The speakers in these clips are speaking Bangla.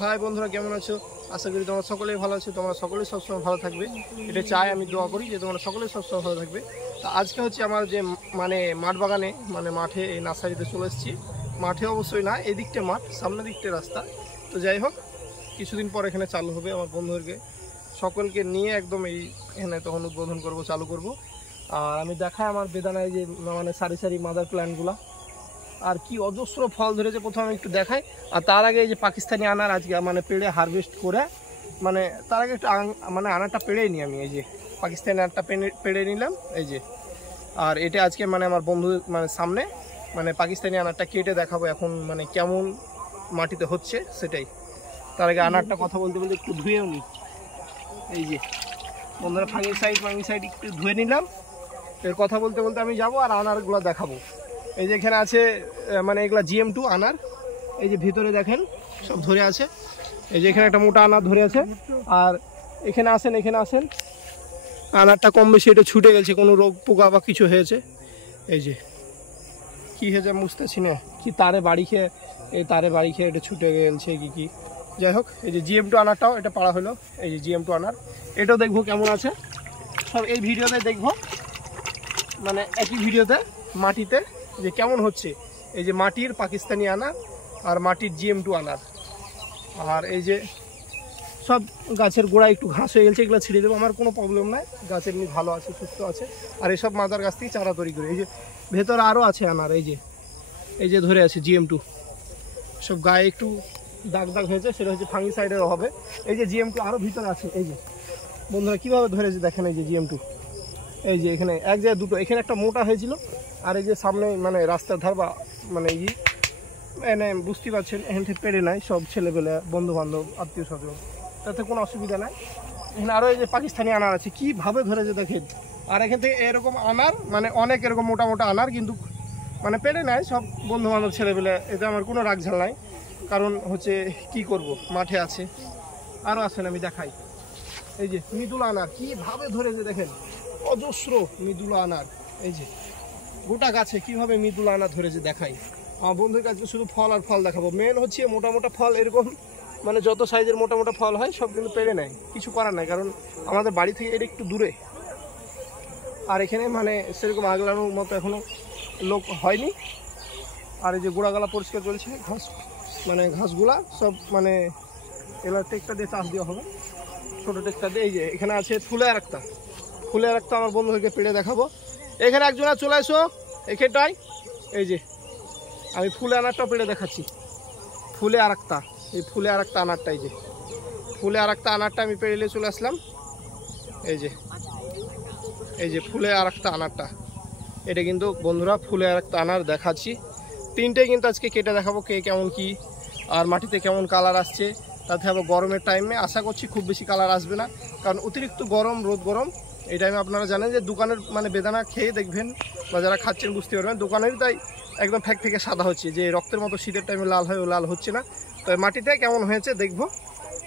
হাই বন্ধুরা, কেমন আছো? আশা করি তোমরা সকলেই ভালো আছো। তোমরা সকলেই সবসময় ভালো থাকবে, এটা চাই, আমি দোয়া করি যে তোমরা সকলেই সবসময় ভালো থাকবে। তো আজকে হচ্ছে আমার যে মাঠ বাগানে মাঠে এই নার্সারিতে চলে এসেছি। মাঠে অবশ্যই না, এদিকটা মাঠ, সামনের দিকটা রাস্তা। তো যাই হোক, কিছুদিন পর এখানে চালু হবে। আমার বন্ধুদেরকে সকলকে নিয়ে একদম এখানে তখন উদ্বোধন করব, চালু করব। আর আমি দেখাই আমার বেদানায় যে সারি সারি মাদার প্ল্যান্টগুলো, আর কি অজস্র ফল ধরেছে প্রথমে আমি একটু দেখাই। আর তার আগে এই যে পাকিস্তানি আনার আজকে পেড়ে হারভেস্ট করে, তার আগে একটু আনারটা পেড়েই নিই আমি। এই যে পাকিস্তানি আনারটা পেড়ে নিলাম, এই যে। আর এটা আজকে আমার বন্ধু সামনে পাকিস্তানি আনারটা কেটে দেখাবো এখন কেমন মাটিতে হচ্ছে সেটাই। তার আগে আনারটা কথা বলতে বলতে একটু ধুয়েও নিই। এই যে বন্ধুরা, ফাঙ্গিসাইড একটু ধুয়ে নিলাম। এর কথা বলতে বলতে আমি যাবো আর আনারগুলো দেখাবো। এই যে এখানে আছে এগুলা GM2 আনার। এই যে ভিতরে দেখেন সব ধরে আছে। এই যে এখানে একটা মোটা আনার ধরে আছে। আর এখানে আসেন আনারটা কম বেশি এটা ছুটে গেছে, কোনো রোগ পোকা বা কিছু হয়েছে। এই যে কি হয়েছে বুঝতেছি না, কি তারে বাড়ি খেয়ে এটা ছুটে গেছে কি। যাই হোক, এই যে GM2 আনারটাও এটা পাড়া হলো। এই যে GM2 আনার, এটাও দেখবো কেমন আছে। সব এই ভিডিওতে দেখবো, একই ভিডিওতে মাটিতে যে কেমন হচ্ছে। এই যে মাটির পাকিস্তানি আনার আর মাটির GM2 আনার। আর এই যে সব গাছের গোড়া একটু ঘাস হয়ে গেছে, এগুলো ছিঁড়ে দেবো, আমার কোনো প্রবলেম নাই। গাছ এমনি ভালো আছে, সুস্থ আছে। আর এসব মাদার গাছ থেকে চারা তৈরি করে। এই যে ভেতরে আরও আছে আনার। এই যে ধরে আছে GM2। সব গায়ে একটু দাগ হয়েছে, সেটা হচ্ছে ফাঙ্গিসাইডের হবে। এই যে GM2 আরও ভিতরে আছে। এই যে বন্ধুরা কীভাবে ধরেছে দেখেন। এই যে GM2, এই যে এখানে এক জায়গায় দুটো, এখানে একটা মোটা হয়েছিল। আর এই যে সামনে রাস্তার ধার বা বুঝতে পারছেন, এখান থেকে পেরে নাই সব ছেলেপেলে, বন্ধু বান্ধব, আত্মীয় স্বজন, তাতে কোনো অসুবিধা নাই। এখানে আরও এই যে পাকিস্তানি আনার আছে, কীভাবে ধরেছে দেখেন। আর এখান থেকে এরকম আনার অনেক এরকম মোটা আনার, কিন্তু পেরে নেয় সব বন্ধু বান্ধব, ছেলেপেলে। এতে আমার কোনো রাগঝাল নাই, কারণ হচ্ছে কি করব, মাঠে আছে। আরও আছেন, আমি দেখাই। এই যে মৃদুলা আনার কীভাবে ধরেছে দেখেন, অজস্র মৃদুলা আনার। এই যে গোটা গাছে কিভাবে মৃদুলা আনার ধরেছে দেখাই। আমার বন্ধুর কাছে শুধু ফল আর ফল দেখাবো। মেন হচ্ছে মোটা ফল, এরকম যত সাইজের মোটা ফল হয় সব কিন্তু পেরে নেয়, কিছু করার নাই, কারণ আমাদের বাড়ি থেকে এটা একটু দূরে। আর এখানে সেরকম আগলানোর মতো এখনো লোক হয়নি। আর এই যে গোড়াগালা পরিষ্কার চলছে, ঘাস ঘাসগুলা সব এগুলা টেকটা দিয়ে চাষ দেওয়া হবে, ছোটো টেকটা দিয়ে। এই যে এখানে আছে ফুলে আর একটা আমার বন্ধুদেরকে পেড়ে দেখাবো। এখানে একজন চলে আসো এখানটায়। এই যে আমি ফুলে আনারটাও পেড়ে দেখাচ্ছি। ফুলে আর একটা আনারটা, এই যে ফুলে আর একটা আনারটা আমি পেড়ে চলে আসলাম। এই যে ফুলে আর একটা আনারটা, এটা কিন্তু বন্ধুরা ফুলে আর একটা আনার দেখাচ্ছি। তিনটে কিন্তু আজকে কেটে দেখাবো, কে কেমন কি, আর মাটিতে কেমন কালার আসছে। তাতে আবার গরমের টাইমে আশা করছি খুব বেশি কালার আসবে না, কারণ অতিরিক্ত রোদ গরম এই টাইমে। আপনারা জানেন যে দোকানের বেদানা খেয়ে দেখবেন, বা যারা খাচ্ছেন বুঝতে পারবেন, দোকানের তাই একদম ফ্যাক থেকে সাদা হচ্ছে, যে রক্তের মতো শীতের টাইমে লাল হয়, ও লাল হচ্ছে না। তো মাটিতে কেমন হয়েছে দেখবো।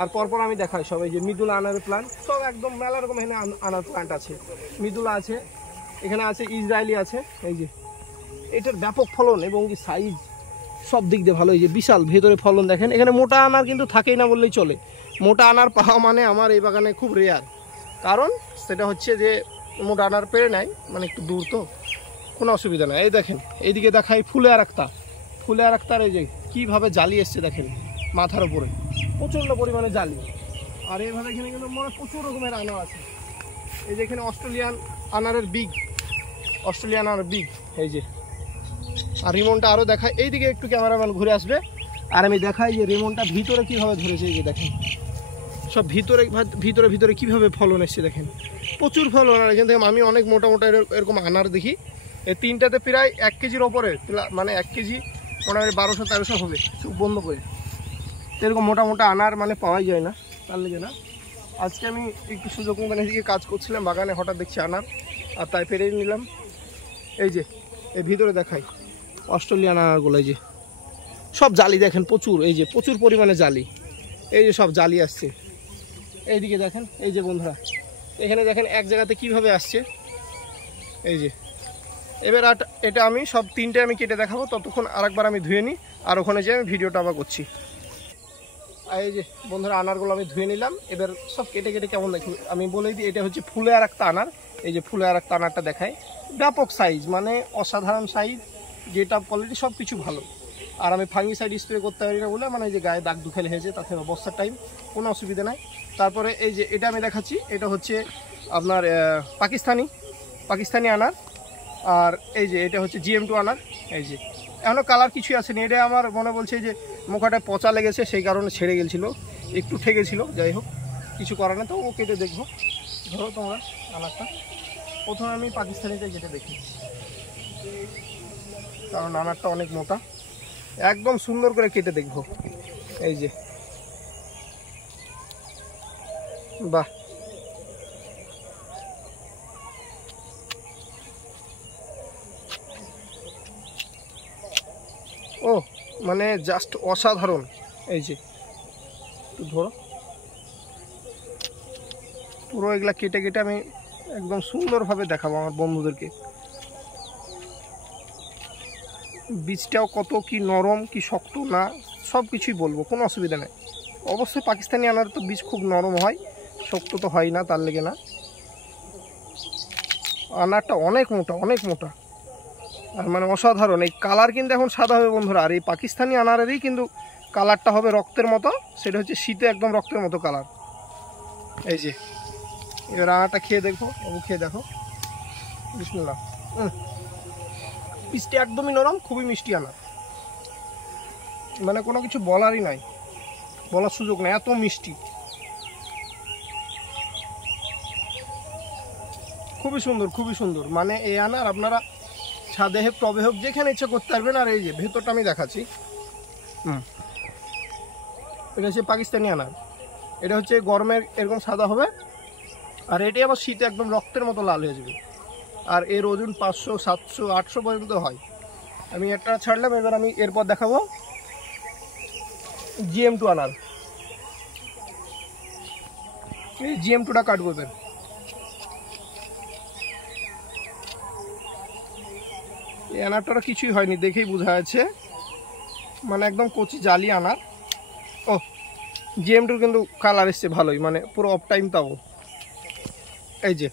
আর পরপর আমি দেখাই সব। এই যে মৃদুলা আনারের প্লান্ট, সব একদম মেলা রকম এখানে আনার প্লান্ট আছে। মৃদুলা আছে, এখানে আছে ইসরায়েলি আছে। এই যে এটার ব্যাপক ফলন এবং কি সাইজ সব দিক দিয়ে ভালো। এই যে বিশাল ভেতরে ফলন দেখেন। এখানে মোটা আনার কিন্তু থাকেই না বললেই চলে। মোটা আনার পাওয়া আমার এই বাগানে খুব রেয়ার, কারণ সেটা হচ্ছে যে মোটা আনার পেরে নাই, একটু দূর, তো কোনো অসুবিধা নাই। এই দেখেন এইদিকে দেখাই ফুলে আর একটার এই যে কীভাবে জালি এসছে দেখেন মাথার উপরে, প্রচণ্ড পরিমাণে জালি। আর এইভাবে এখানে কিন্তু প্রচুর রকমের আনার আছে। এই যে এখানে অস্ট্রেলিয়ান আনারের বিগ। এই যে আর রিমনটা আরও দেখায়, এইদিকে একটু ক্যামেরাম্যান ঘুরে আসবে, আর আমি দেখাই যে রিমনটা ভিতরে কীভাবে ধরেছে। এই যে দেখেন সব ভিতরে কীভাবে ফলন এসছে দেখেন, প্রচুর ফলন। আর এখান থেকে আমি অনেক মোটা এরকম আনার দেখি। এই তিনটাতে প্রায় 1 কেজির ওপরে, 1 কেজি মোটামুটি 1200-1300 হবে, চোখ বন্ধ করে। এরকম মোটা আনার পাওয়াই যায় না, তার লেগে না। আজকে আমি একটু সুযোগ মতন এদিকে কাজ করছিলাম বাগানে, হঠাৎ দেখছি আনার, আর তাই পেরে নিলাম। এই যে এই ভিতরে দেখাই অস্ট্রেলিয়ান আনারগুলো, এই যে সব জালি দেখেন প্রচুর। এই যে প্রচুর পরিমাণে জালি, এই যে সব জালি আসছে। এইদিকে দেখেন, এই যে বন্ধুরা এখানে দেখেন এক জায়গাতে কিভাবে আসছে। এই যে এবার এটা আমি সব তিনটে আমি কেটে দেখাবো, ততক্ষণ আরেকবার আমি ধুয়ে নিই, আর ওখানে যে আমি ভিডিওটা আবার করছি। এই যে বন্ধুরা আনারগুলো আমি ধুয়ে নিলাম, এবার সব কেটে কেটে কেমন দেখি আমি বলে দিই। এটা হচ্ছে ফুলে আর একটা আনার, এই যে ফুলে আর একটা আনারটা দেখায়, ব্যাপক সাইজ, মানে অসাধারণ সাইজ, যেটা কোয়ালিটি সব কিছু ভালো। আর আমি ফাঙ্গিসাইড স্প্রে করতে পারি না বলে মানে যে গায়ে দাগ দুখালে হয়েছে, তাতে বর্ষার টাইম কোনো অসুবিধা নাই। তারপরে এই যে এটা আমি দেখাচ্ছি, এটা হচ্ছে আপনার পাকিস্তানি আনার। আর এই যে এটা হচ্ছে GM2 আনার। এই যে এখনও কালার কিছুই আসেনি, এটা আমার মনে বলছে যে মুখাটা পচা লেগেছে, সেই কারণে ছেড়ে গেছিলো, একটু ঠেকেছিল। যাই হোক, কিছু করার নেই, তো ও কেটে দেখবো। ধরো তোমরা আনারটা, প্রথমে আমি পাকিস্তানিতে কেটে দেখি, কারণ আনারটা অনেক মোটা, একদম সুন্দর করে কেটে দেখবো। এই যে বাহ, ও মানে জাস্ট অসাধারণ। এই যে একটু ধরো, পুরো এগুলা কেটে কেটে আমি একদম সুন্দরভাবে দেখাবো আমার বন্ধুদেরকে। বীজটাও কত কি নরম কি শক্ত না সব কিছুই বলবো, কোনো অসুবিধা নেই। অবশ্যই পাকিস্তানি আনার তো বীজ খুব নরম হয়, শক্ত তো হয় না, তার লেগে না। আনারটা অনেক মোটা, অনেক মোটা, আর মানে অসাধারণ। এই কালার কিন্তু এখন সাদা হবে বন্ধুরা, আর এই পাকিস্তানি আনারেরই কিন্তু কালারটা হবে রক্তের মতো, সেটা হচ্ছে শীতে একদম রক্তের মতো কালার। এই যে এবার আনারটা খেয়ে দেখো, খেয়ে দেখো, বিসমিল্লাহ। পিসটি একদমই নরম, খুবই মিষ্টি আনার, মানে কোনো কিছু বলারই নাই, বলার সুযোগ নেই, এত মিষ্টি, খুবই সুন্দর, খুবই সুন্দর। মানে এই আনার আপনারা ছাদে হোক টবে হোক যেখানে ইচ্ছা করতে পারবেন। আর এই যে ভেতরটা আমি দেখাচ্ছি, এটা হচ্ছে পাকিস্তানি আনার, এটা হচ্ছে গরমে এরকম সাদা হবে, আর এটি আবার শীতে একদম রক্তের মতো লাল হয়ে যাবে। আর এর ওজন 500, 700, 800 পর্যন্ত হয়। আমি একটা ছাড়লাম, এবার আমি এরপর দেখাবো GM2 আনার। এই GM2টা কাটবো এবার। এই আনারটা কিছুই হয়নি, দেখেই বোঝা যাচ্ছে, মানে একদম কচি জালি আনার। ও GM2 কিন্তু কালার এসছে ভালোই, মানে পুরো অফ টাইম পাবো। এই যে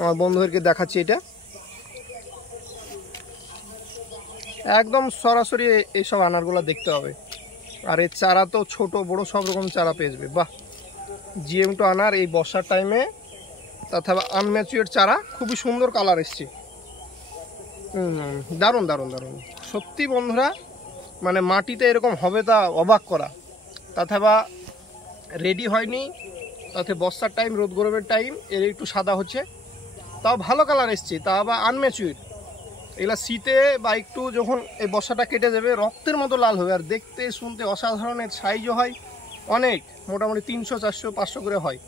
আমার বন্ধুদেরকে দেখাচ্ছি, এটা একদম সরাসরি এইসব আনারগুলো দেখতে হবে। আর এই চারা তো ছোট বড় সব রকম চারা পেয়ে যাবে। বাহ, GM2 আনার এই বর্ষার টাইমে, তথা আনম্যাচিওর চারা, খুবই সুন্দর কালার এসছে। দারুণ দারুণ দারুণ সত্যি বন্ধুরা, মানে মাটিতে এরকম হবে তা অবাক করা। তথা রেডি হয়নি, তাতে বর্ষার টাইম, রোদ গরমের টাইম, এর একটু সাদা হচ্ছে, তাও ভালো কালার এসছে, তা আবার আনম্যাচিওর। এগুলা শীতে বা একটু যখন এই বর্ষাটা কেটে যাবে রক্তের মতো লাল হবে, আর দেখতে শুনতে অসাধারণের সাইজও হয় অনেক, মোটামুটি 300, 400, 500 করে হয়।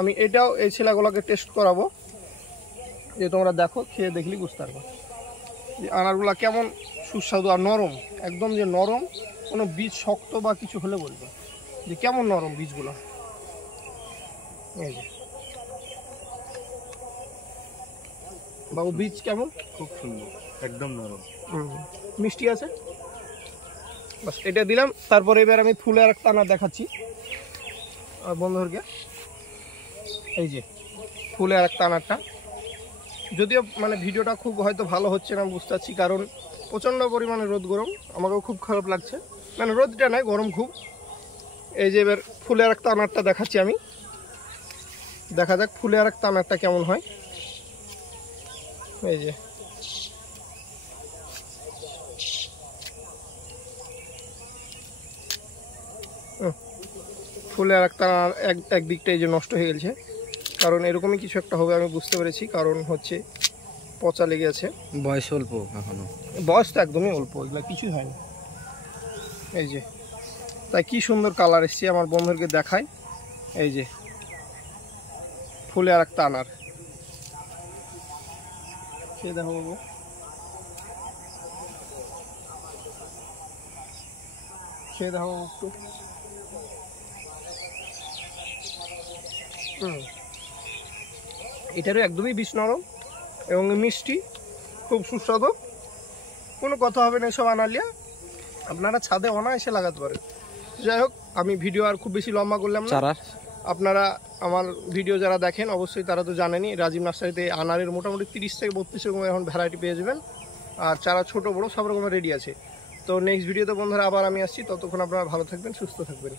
আমি এটাও এই ছেলেগুলোকে টেস্ট করাবো, যে তোমরা দেখো, খেয়ে দেখলেই বুঝতে পারবো যে আনারগুলা কেমন সুস্বাদু আর নরম, একদম যে নরম, কোনো বীজ শক্ত বা কিছু হলে বলবো যে কেমন নরম বীজগুলো। এই যে বাবু বীজ কেমন? খুব সুন্দর, একদম নরম, মিষ্টি আছে। বাস এটা দিলাম। তারপরে এবার আমি ফুলে আর একটা আনার দেখাচ্ছি বন্ধুদেরকে। এই যে ফুলে আর একটা আনারটা, যদিও মানে ভিডিওটা খুব হয়তো ভালো হচ্ছে না, বুঝতে পারছি, কারণ প্রচণ্ড পরিমাণে রোদ গরম, আমাকেও খুব খারাপ লাগছে, মানে রোদটা নয়, গরম খুব। এই যে এবার ফুলে আর একটা আনারটা দেখাচ্ছি আমি, দেখা যাক ফুলে আর একটা আনারটা কেমন হয়। এই যে ফুলে আর একটা একদিকটা এই যে নষ্ট হয়ে গেছে, কারণ এরকমই কিছু একটা হবে আমি বুঝতে পেরেছি, কারণ হচ্ছে পচা লেগে আছে। বয়স অল্প এখনো, বয়স তো একদমই অল্প, এগুলো কিছুই হয়নি। এই যে তাই কি সুন্দর কালার এসছে, আমার বন্ধুদেরকে দেখায়। এই যে ফুলে আর একটা আনার, খেয়ে দেখো বাবু, খেয়ে দেখো একটু। এটারও একদমই বীজ নরম এবং মিষ্টি, খুব সুস্বাদু, কোনো কথা হবে না। এসব আনালিয়া আপনারা ছাদে অনায়াসে লাগাতে পারেন। যাই হোক, আমি ভিডিও আর খুব বেশি লম্বা করলাম না। চারা আপনারা আমার ভিডিও যারা দেখেন অবশ্যই তারা তো জানেনই, রাজীব নার্সারিতে আনারের মোটামুটি 30 থেকে 32 রকমের এখন ভ্যারাইটি পেয়ে যাবেন। আর চারা ছোট বড় সব রকমের রেডি আছে। তো নেক্সট ভিডিওতে বন্ধুরা আবার আমি আসছি, ততক্ষণ আপনারা ভালো থাকবেন, সুস্থ থাকবেন।